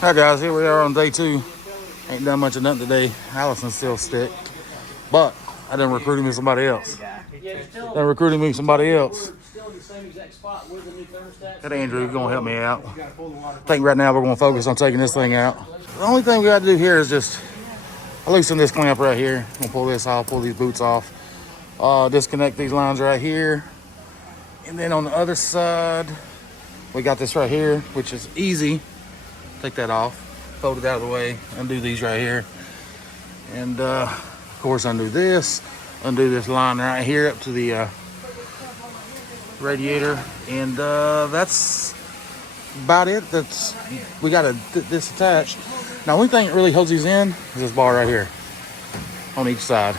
Hi guys, here we are on day 2. Ain't done much of nothing today. Allison's still sick, but I done recruited me somebody else. Done recruited me somebody else. That Andrew gonna help me out. I think right now we're gonna focus on taking this thing out. The only thing we gotta do here is just loosen this clamp right here. I'm gonna pull this off, pull these boots off, disconnect these lines right here, and then on the other side we got this right here, which is easy. Take that off, fold it out of the way, undo these right here, and of course undo this line right here up to the radiator, and that's about it. We got this attached. Now, only thing that really holds these in is this bar right here on each side.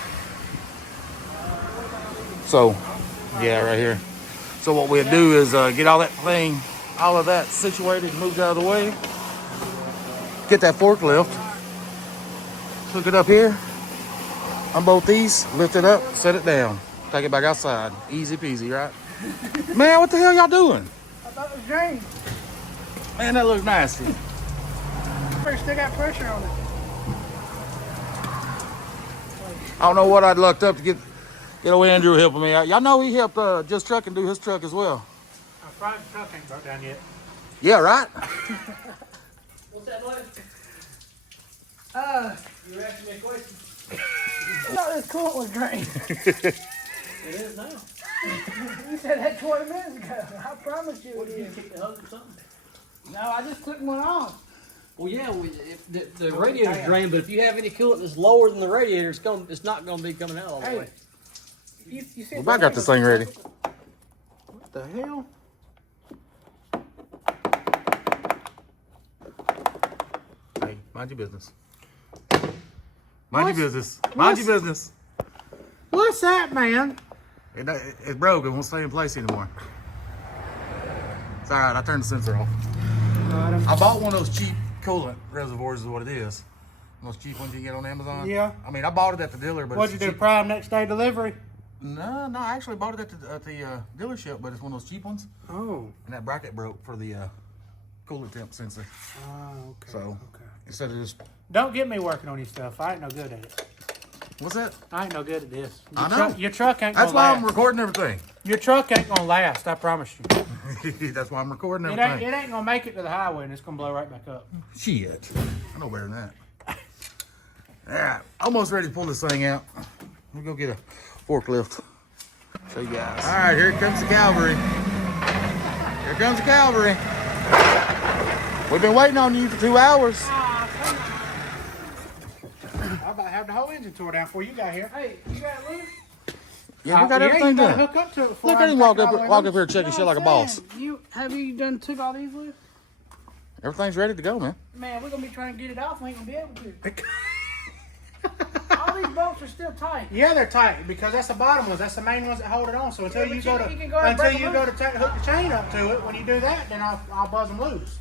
So yeah, right here. So what we'll do is get all of that situated, moved out of the way. Get that forklift, hook it up here, unbolt these, lift it up, set it down, take it back outside. Easy peasy, right? Man, what the hell y'all doing? I thought it was drained. Man, that looks nasty. Still got pressure on it. I don't know what I'd lucked up to get old Andrew helping me out. Y'all know he helped Just Truck and do his truck as well. Our private truck ain't broke down yet. Yeah, right? What's that like? You were asking me a question. I thought this coolant was drained. It is now. You said that 20 minutes ago. I promised you. What, did you kick the hose or something? No, I just took one off. Well, yeah, the radiator's drained, but if you have any coolant that's lower than the radiator, it's not going to be coming out all the way. You Well, I got this thing ready. What the hell? Hey, mind your business. Mind your business. Mind your business. What's that, man? It's broke. It won't stay in place anymore. It's all right. I turned the sensor off. I bought one of those cheap coolant reservoirs is what it is. Those cheap ones you get on Amazon. Yeah. I mean, I bought it at the dealer, but What'd you do, Prime next day delivery? No, I actually bought it at the dealership, but it's one of those cheap ones. Oh. And that bracket broke for the coolant temp sensor. Oh, okay. So instead of just Don't get me working on your stuff. I ain't no good at it. what's that? I ain't no good at this. I know. Your truck ain't That's gonna why last. I'm recording everything. Your truck ain't gonna last, I promise you. That's why I'm recording It everything. ain't gonna make it to the highway and it's gonna blow right back up. Shit. I know better than that. Alright, almost ready to pull this thing out. We'll go get a forklift. Show you guys. Alright, here comes the cavalry. Here comes the cavalry. We've been waiting on you for 2 hours. I'm about to have the whole engine tore down before you got here. Hey, you got loose? Yeah, we got everything done. Hook up to it before Look at him walk up here checking shit like a boss. Have you took all these loose? Everything's ready to go, man. Man, we're gonna be trying to get it off. We ain't gonna be able to. All these bolts are still tight. Yeah, they're tight because that's the bottom ones. That's the main ones that hold it on. So until you go to hook the chain up to it, when you do that, then I'll buzz them loose.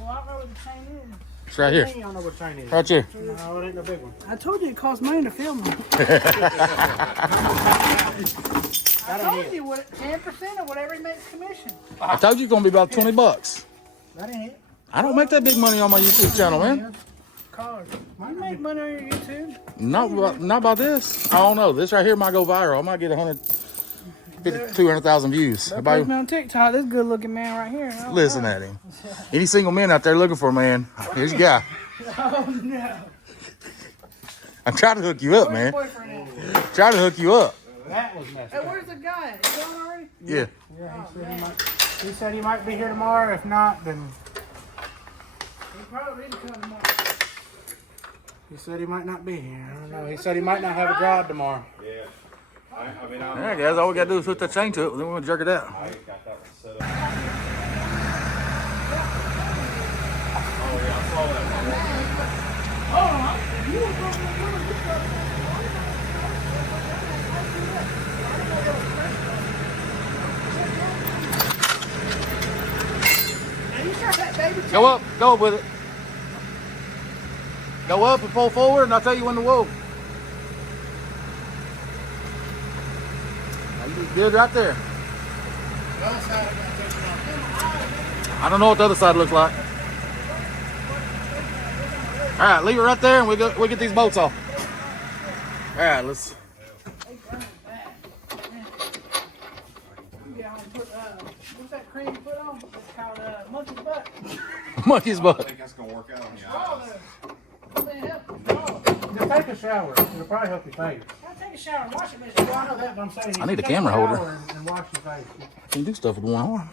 Well, I don't know where the chain is. It's right here. I don't know where the chain is. Right here. No, it ain't no big one. I told you it cost money to film them. I told you what 10% of whatever he makes commission. I told you it's gonna be about 20 bucks. That ain't it. I don't make that big money on my YouTube channel, man. You make money on your YouTube? Not about this. I don't know. This right here might go viral. I might get 200,000 views. Put me on TikTok. This good looking man right here. Listen at him. Any single men out there looking for a man, here's your guy. Oh no. I'm trying to hook you up, man. Trying to hook you up. That was messed up. Hey, where's the guy? Is he on already? Yeah. He said he might be here tomorrow. If not, then he probably didn't come tomorrow. He said he might not be here. I don't know. He said he might not have a job tomorrow. Yeah. All right, guys. All we gotta do is hook that chain to it. Then we're gonna jerk it out. I got that one set up. Oh yeah, I saw that. Go up with it. Go up and pull forward, and I'll tell you when to whoa. You did right there. I don't know what the other side looks like. All right, leave it right there, and we'll get these bolts off. All right, let's. What's that cream you put on? It's called monkey's butt. Monkey's I butt. think that's gonna work out on your eyes. Just take a shower. It'll probably help your face. Take a shower and wash it, Mr. I know that, but I'm saying I need a camera holder. And wash your face. Can you do stuff with one arm?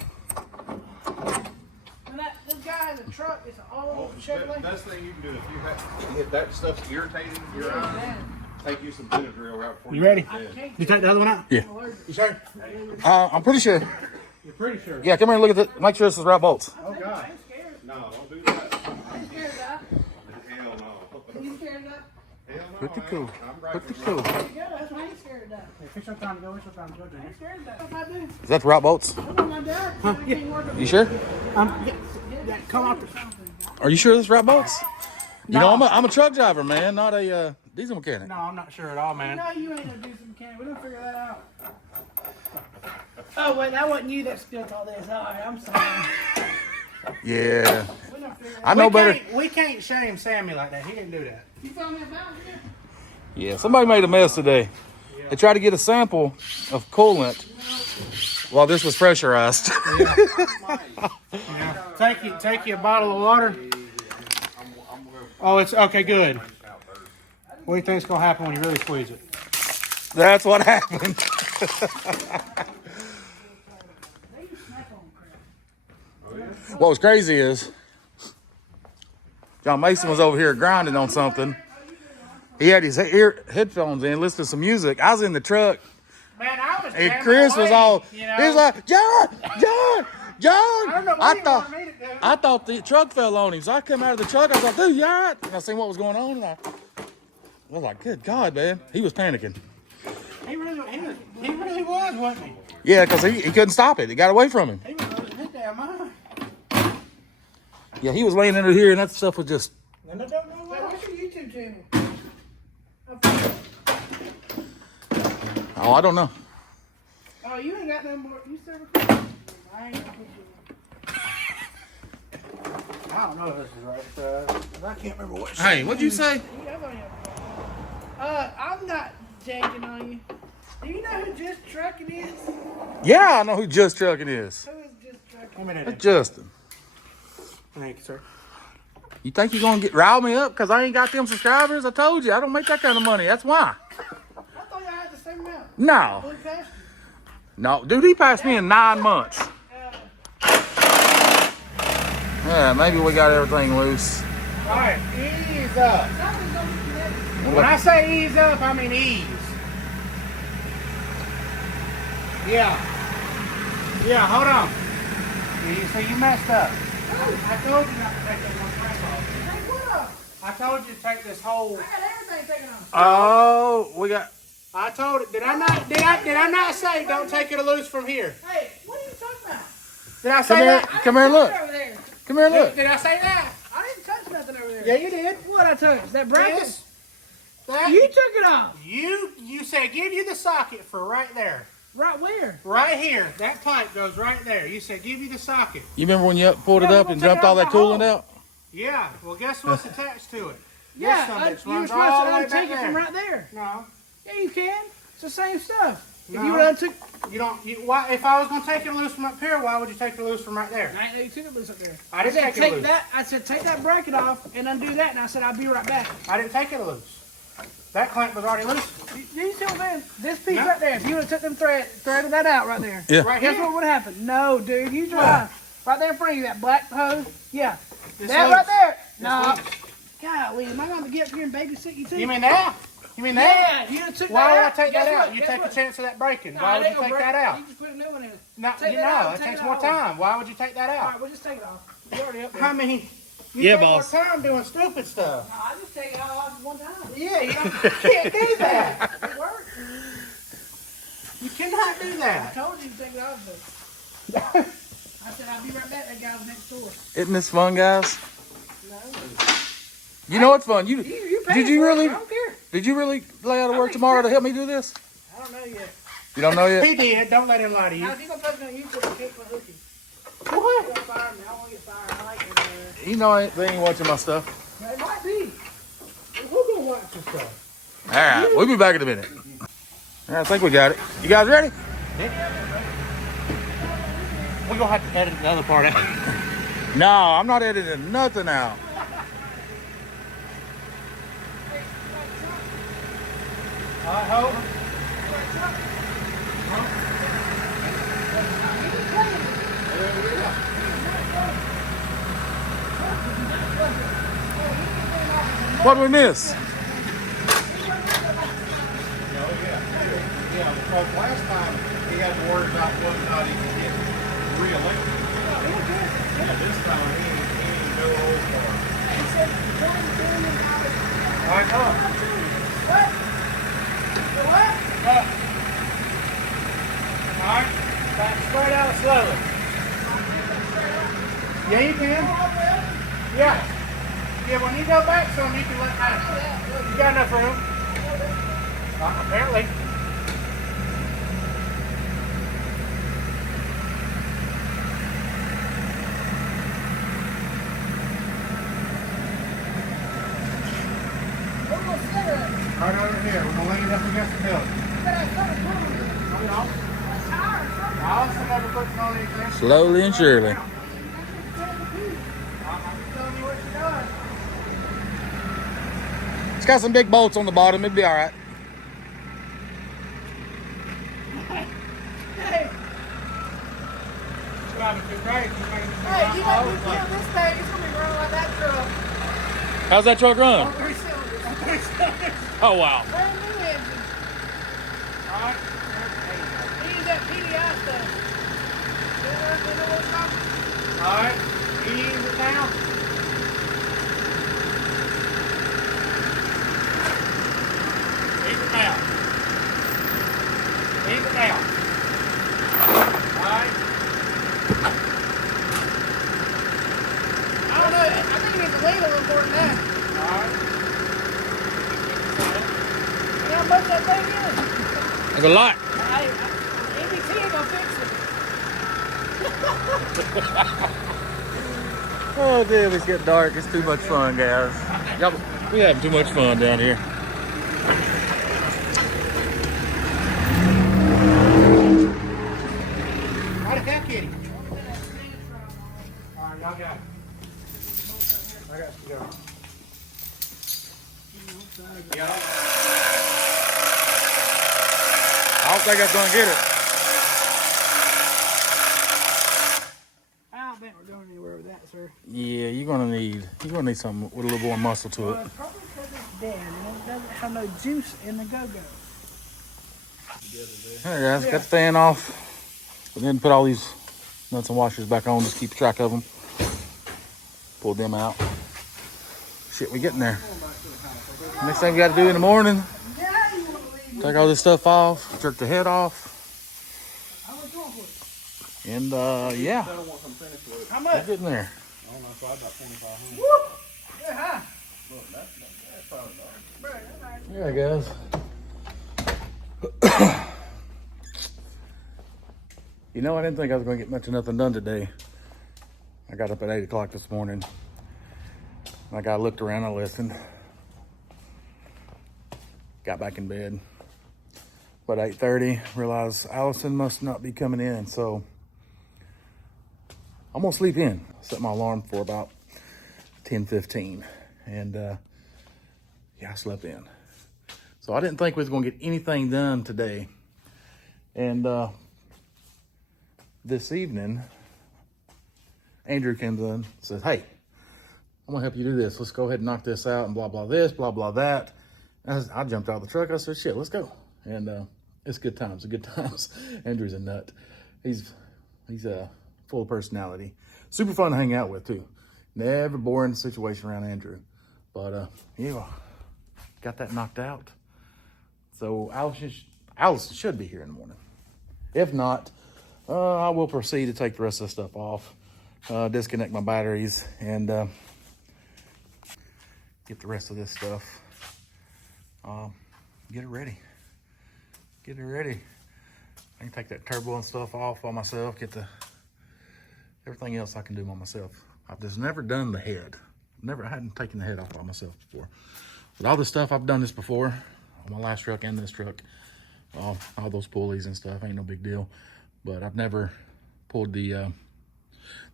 And this guy has a truck. It's an old The Chevrolet. best thing you can do if that stuff's irritating your eyes, take you some Benadryl right before You ready? go to bed. You take the other one out? Yeah. You sure? I'm pretty sure. You're pretty sure? Yeah, come here and look at it. Make sure this is the right bolts. Oh, God. No, don't do that. I'm scared of that. Hell no. You scared of that? Hell no. Pretty cool. I'm right Pretty for cool. Yeah, that's why he's scared of that. Hey, fix your time to go. It's your time to go, Junior. I'm scared of that. What if I do? Is that the right bolts? I want my dad. Yeah. You sure? Yeah, come on. Are you sure this is right bolts? You know, I'm a truck driver, man, not a diesel mechanic. No, I'm not sure at all, man. No, you ain't no diesel mechanic. We didn't figure that out. Oh, wait, that wasn't you that spilled all this. All right, I'm sorry. Yeah. We didn't figure that I know better. We can't shame Sammy like that. He didn't do that. You told me about it? Yeah, somebody made a mess today. They tried to get a sample of coolant while this was pressurized. Yeah. Take you a bottle of water. Oh, it's okay. Good. What do you think's gonna happen when you really squeeze it? That's what happened. What was crazy is John Mason was over here grinding on something. He had his headphones in, listening to some music. I was in the truck. Man, I was. And Chris was all, you know? he was like, John. I don't know what I thought the truck fell on him. So I come out of the truck. I was like, dude, you all right? And I seen what was going on. And I was like, good God, man. He was panicking. He really was, wasn't he? Yeah, because he couldn't stop it. It got away from him. He was losing his damn mind. Yeah, he was laying under here and that stuff was just. And I don't know why. What's your YouTube channel? Oh, I don't know. Oh, you ain't got no more. You still recording? I ain't gonna put you on. I don't know if this is right. I can't remember what. Hey, what'd you say? I'm not janking on you. Do you know who Just Trucking is? Yeah, I know who Just Trucking is. Who is Just Trucking? That's Justin. Thank you, sir. You think you're going to rile me up because I ain't got them subscribers? I told you, I don't make that kind of money. That's why. I thought y'all had the same amount. No. Blue Pasture. No, dude, he passed me in 9 months. Yeah, maybe we got everything loose. All right, ease up. When I say ease up, I mean ease. Yeah, hold on. So you messed up. I told you not to take that one crank off. Take what off? I told you to take this whole. I got everything taken off. Oh, we got. I told it. Did I not say don't take it loose from here? Hey, what are you talking about? Did I say that? Come here and look. Come here and look. Did I say that? I didn't touch nothing over there. Yeah, you did. What I touched? That bracket? Yes. That, You took it off. You said give you the socket for right there. Right where? Right here. That pipe goes right there. You said give you the socket. You remember when you pulled it up and dumped all that coolant out? Yeah. Well, guess what's attached to it? Yeah, This you were runs supposed all to the way untake back it there. from right there. No. Yeah, you can. It's the same stuff. No. If you would untook, You don't. Why? If I was gonna take it loose from up here, why would you take it loose from right there? I ain't know you took it loose up there. I didn't said, take it loose. that. I said take that bracket off and undo that, and I said I'll be right back. I didn't take it loose. That clamp was already loose. You see what I'm saying? This piece No. right there. If you would have took them threaded that out right there. Yeah. Right Guess here. what would happen? No, dude. You drive right there in front of you. That black hose. Yeah. This That loose. right there. No. loose. Golly, am I going to get up here and babysit you too? You mean that? You mean that? Yeah, you took Why would I that out. take Guess that what? out? You Guess take what? a chance of that breaking. No, Why it would ain't you gonna take break. that out? You just put a new one in. No, Take you that know, out, it take takes it more off. time. Why would you take that All out? right, we'll just take it off. You already up there. I mean, you Yeah, take boss. more time doing stupid stuff. No, I just take it all off at one time. Yeah, you can't do that. It works. You cannot do I that. told you to take it off, but I said I'll be right back. That guy was next door. Isn't this fun, guys? No. You know it's fun. You Did paid you for really? it. I don't care. Did you really lay out of work tomorrow to help me do this? I don't know yet. You don't know yet? He did. Don't let him lie to you. Now, if you're going to post it on YouTube, I can't put hooking. What? Don't fire me. I don't want to get fired. I like it. You know they ain't watching my stuff. It might be. We're gonna watch this stuff. All right, we'll be back in a minute. All right, I think we got it. You guys ready? We're gonna have to edit the other part out. No, I'm not editing nothing out. I hope. What did we miss? Yeah, because last time he had to worry about whether or not he could get re-elected. Yeah, this time he ain't no old car. I know. What? The what? All right. Back straight out slowly. Yeah, you can. Yeah. Yeah, when you go back some, you can let pass. You got enough room. Apparently. We're gonna sit it. Right over here. We're gonna lean it up against the building. Allison never puts on anything. Slowly and surely. I'm telling you what she does. It's got some big bolts on the bottom. It'll be all right. Hey, Driving too crazy. hey, you let me kill this thing. It's gonna be running like that truck. How's that truck run? 3 cylinders. Oh, wow. Brand new engine. Alright. Use that PDI stuff. You know what it's called? Alright. Ease it down. Ease it down. Ease it down. Alright. I don't know. I think you need to lean a little more than that. Alright. You know how much that thing is? That's a lot. Hey, EBT ain't gonna fix it. Oh, damn, it's getting dark. It's too much fun, guys. We having too much fun down here. How did that kitty? Alright, y'all got it. I got to go. I don't think I'm going to get it. I don't think we're going anywhere with that, sir. Yeah, you're gonna need something with a little more muscle to it. Probably because it's dead and it doesn't have no juice in the go-go. Alright guys, got the fan off. And then put all these nuts and washers back on, just keep track of them. Pull them out. Shit, we getting there. Next thing we gotta do in the morning, Yeah, you want to leave. take all this stuff off, jerk the head off. How much you want for it? And yeah, How we're much? getting there. Woo! Yeah, huh? Yeah, guys. You know, I didn't think I was going to get much of nothing done today. I got up at 8 o'clock this morning. Like I looked around, I listened. Got back in bed. But 8:30, realized Allison must not be coming in, so I'm gonna sleep in. Set my alarm for about 10:15, and yeah, I slept in. So I didn't think we was gonna get anything done today. And this evening, Andrew comes in and says, "Hey, I'm gonna help you do this. Let's go ahead and knock this out and blah, blah, this, blah, blah, that." And I jumped out of the truck. I said, "Shit, let's go." And it's good times, good times. Andrew's a nut. He's full of personality. Super fun to hang out with too. Never boring situation around Andrew. But yeah, got that knocked out. So Allison should be here in the morning. If not, I will proceed to take the rest of the stuff off, disconnect my batteries, and get the rest of this stuff. Get it ready. Get it ready. I can take that turbo and stuff off by myself. Get everything else I can do by myself. I've just never done the head. I hadn't taken the head off by myself before. But all this stuff, I've done this before on my last truck and this truck. All those pulleys and stuff, ain't no big deal. But I've never pulled the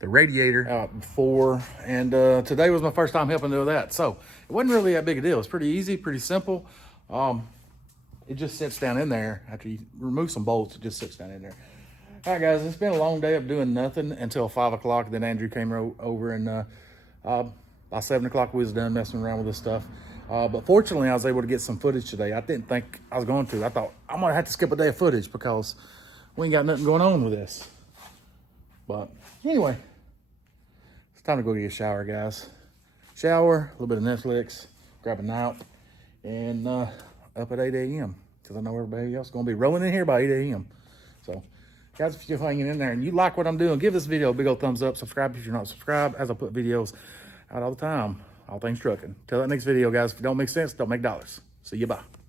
radiator out before, and today was my first time helping do that. So it wasn't really that big a deal. It's pretty easy, pretty simple. It just sits down in there. After you remove some bolts, it just sits down in there. All right, guys, it's been a long day of doing nothing until 5 o'clock. Then Andrew came over, and by 7 o'clock we was done messing around with this stuff. But fortunately, I was able to get some footage today. I didn't think I was going to. I thought I'm gonna have to skip a day of footage because we ain't got nothing going on with this. But anyway, it's time to go get a shower, guys. Shower, a little bit of Netflix, grab a nap, and up at 8 a.m. because I know everybody else is gonna be rolling in here by 8 a.m. So, guys, if you're hanging in there and you like what I'm doing, give this video a big old thumbs up. Subscribe if you're not subscribed, as I put videos out all the time. All things trucking. Till that next video, guys. If you don't make sense, don't make dollars. See you, bye.